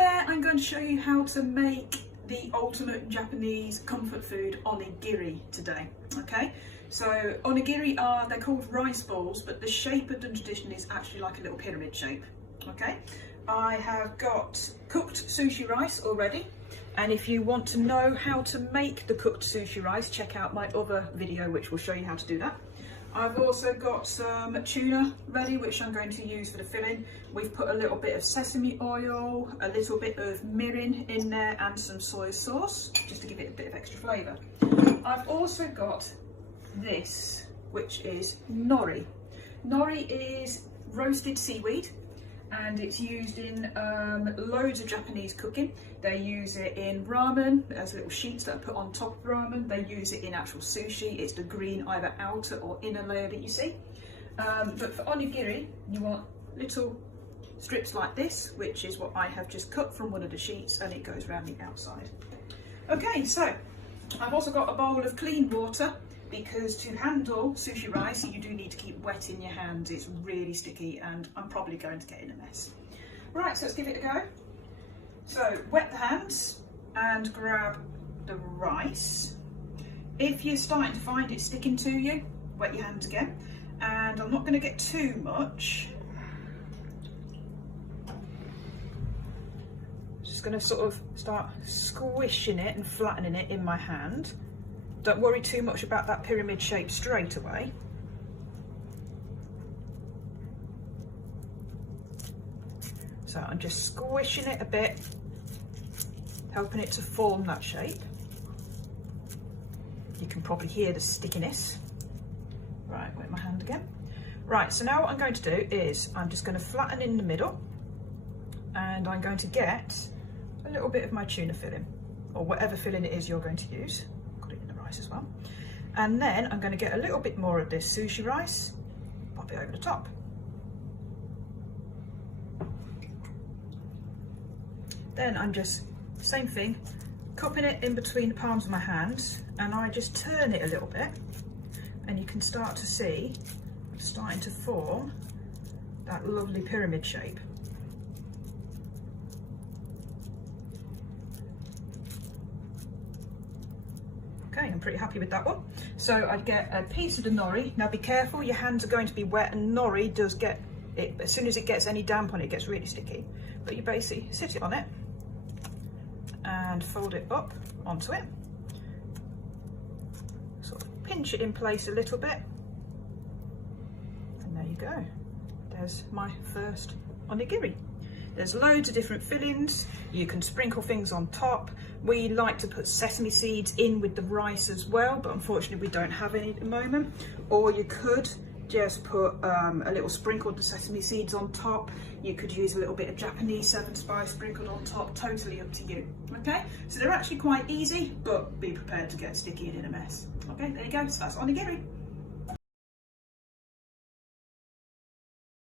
Hi there, I'm going to show you how to make the ultimate Japanese comfort food onigiri today. Okay, so onigiri they're called rice balls, but the shape of the tradition is actually like a little pyramid shape. Okay, I have got cooked sushi rice already, and if you want to know how to make the cooked sushi rice, check out my other video which will show you how to do that. I've also got some tuna ready, which I'm going to use for the filling. We've put a little bit of sesame oil, a little bit of mirin in there, and some soy sauce, just to give it a bit of extra flavour. I've also got this, which is nori. Nori is roasted seaweed, and it's used in loads of Japanese cooking. They use it in ramen as little sheets that are put on top of ramen. They use it in actual sushi. It's the green either outer or inner layer that you see. But for onigiri, you want little strips like this, which is what I have just cut from one of the sheets, and it goes around the outside. Okay, so I've also got a bowl of clean water, because to handle sushi rice you do need to keep wetting your hands. It's really sticky and I'm probably going to get in a mess. Right, so let's give it a go. So wet the hands and grab the rice. If you're starting to find it sticking to you, wet your hands again. And I'm not going to get too much. Just going to sort of start squishing it and flattening it in my hand. Don't worry too much about that pyramid shape straight away. So I'm just squishing it a bit, helping it to form that shape. You can probably hear the stickiness. Right, wet my hand again. Right, so now what I'm going to do is I'm just going to flatten in the middle, and I'm going to get a little bit of my tuna filling, or whatever filling it is you're going to use. As well, and then I'm going to get a little bit more of this sushi rice, pop it over the top. Then I'm just, same thing, cupping it in between the palms of my hands, and I just turn it a little bit, and you can start to see it's starting to form that lovely pyramid shape. Okay, I'm pretty happy with that one. So I'd get a piece of the nori. Now be careful, your hands are going to be wet, and nori does get it, as soon as it gets any damp on it, it gets really sticky. But you basically sit it on it and fold it up onto it. Sort of pinch it in place a little bit. And there you go. There's my first onigiri. There's loads of different fillings. You can sprinkle things on top. We like to put sesame seeds in with the rice as well, but unfortunately we don't have any at the moment. Or you could just put a little sprinkle of the sesame seeds on top. You could use a little bit of Japanese 7 spice sprinkled on top, totally up to you. Okay, so they're actually quite easy, but be prepared to get sticky and in a mess. Okay, there you go, so that's onigiri.